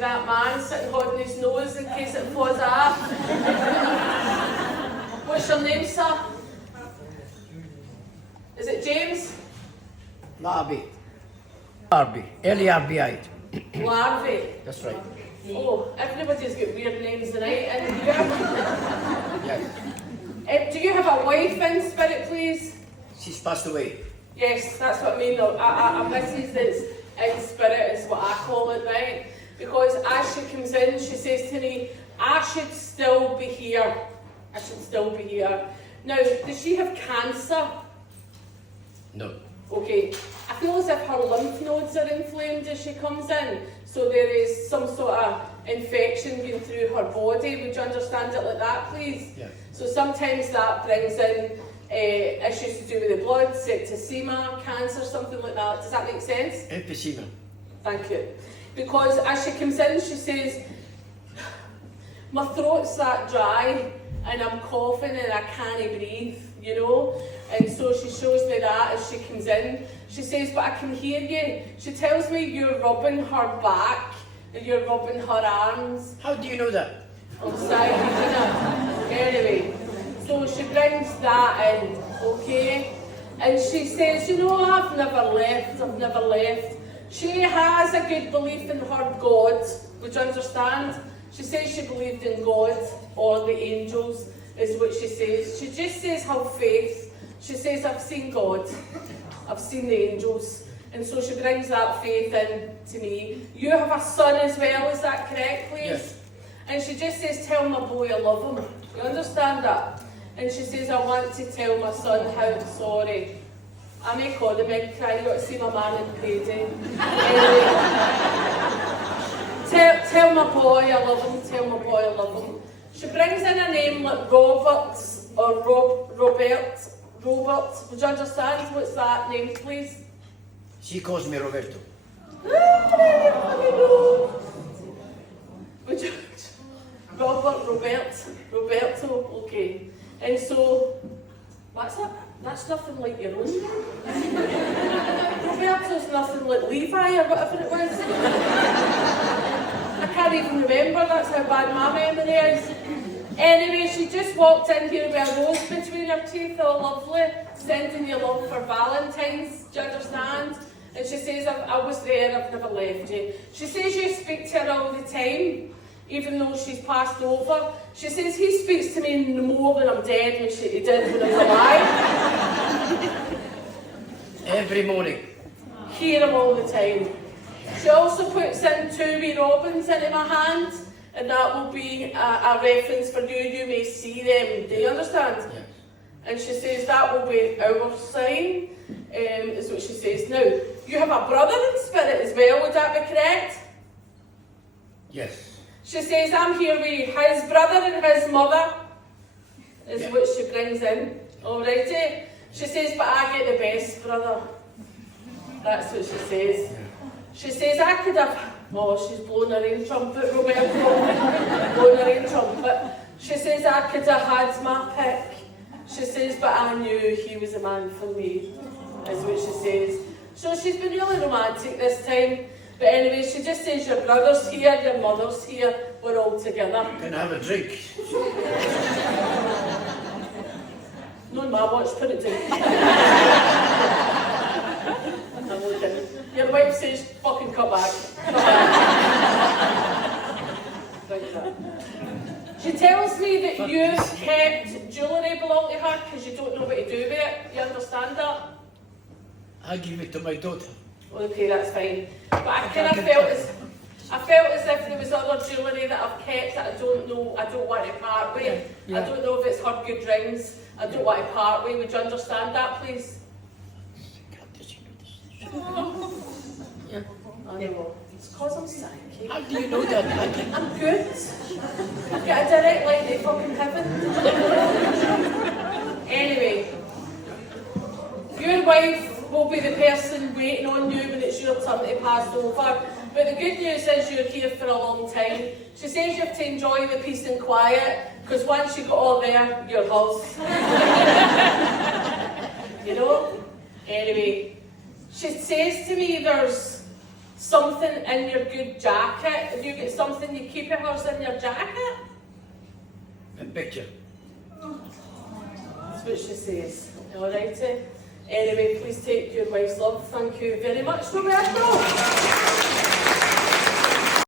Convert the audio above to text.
that man sitting holding his nose in case it falls off. What's your name, sir? Is it James? Larby. Larby. L-E-R-B-I. Larvae. That's right. Oh, everybody's got weird names tonight in here. Yes. Do you have a wife in spirit, please? She's passed away. Yes, that's what I mean. A missus that's in spirit is what I call it, right? Because as she comes in, she says to me, I should still be here. I should still be here. Now, does she have cancer? No. Okay. I feel as if her lymph nodes are inflamed as she comes in. So there is some sort of infection going through her body. Would you understand it like that, please? Yeah. So sometimes that brings in issues to do with the blood, septicemia, cancer, something like that. Does that make sense? Emphysema. Thank you. Because as she comes in, she says, my throat's that dry and I'm coughing and I can't breathe, you know? And so she shows me that as she comes in. She says, but I can hear you. She tells me you're rubbing her back and you're rubbing her arms. How do you know that? I'm sorry, anyway, so she brings that in, okay? And she says, you know, I've never left. She has a good belief in her God, which I understand. She says she believed in God or the angels, is what she says. She just says her faith. She says, I've seen God, I've seen the angels. And so she brings that faith in to me. You have a son as well, is that correct, please? Yes. And she just says, tell my boy I love him. You understand that? And she says, I want to tell my son how I'm sorry. I may call him in, cry, you got to see my man in crazy. Anyway, tell my boy I love him, tell my boy I love him. She brings in a name like Robert or Robert. Would you understand? What's that name, please? She calls me Roberto. Would you? Roberto, okay. And so, what's that? That's nothing like your own name. Roberto's nothing like Levi or whatever it was. I can't even remember, that's how bad my memory is. Anyway, she just walked in here with a rose between her teeth, all lovely, sending you love for Valentine's, do you understand? And she says, I was there, I've never left you. She says you speak to her all the time, even though she's passed over. She says he speaks to me more when I'm dead than he did when I was alive. Every morning. Hear him all the time. She also puts in 2 wee robins into my hand, and that will be a reference for you. You may see them. Do you understand? Yes. And she says that will be our sign, is what she says. Now, you have a brother in spirit as well, would that be correct? Yes. She says, I'm here with his brother and his mother, is what she brings in. Alrighty? She says, but I get the best brother. That's what she says. She says, I could have... Oh, she's blown her own trumpet, Roberto. Blown her own trumpet. She says, I could have had my pick. She says, but I knew he was a man for me, is what she says. So she's been really romantic this time. But anyway, she just says, your brother's here, your mother's here, we're all together. Can I have a drink? No, my watch, put it down. I'm looking. Your wife says, fucking come back. Come back. Like that. She tells me that you've kept jewellery belonging to her because you don't know what to do with it. You understand that? I give it to my daughter. Okay, that's fine. But I kind of felt as if there was other jewellery that I've kept that I don't know, I don't want to part with. Yeah. I don't know if it's her good rings. I don't want to part with. Would you understand that, please? Yeah. I know. It's because I'm psychic. How do you know that? I'm good. I've got a direct line to fucking heaven. Anyway, your wife will be the person waiting on you when it's your turn to pass over. But the good news is you're here for a long time. She says you have to enjoy the peace and quiet, because once you got all there, you're hers. You know? Anyway, she says to me there's something something in your good jacket? Have you got something you keep of hers in your jacket? A picture. That's what she says. Alrighty. Anyway, please take your wife's love. Thank you very much, Roberto.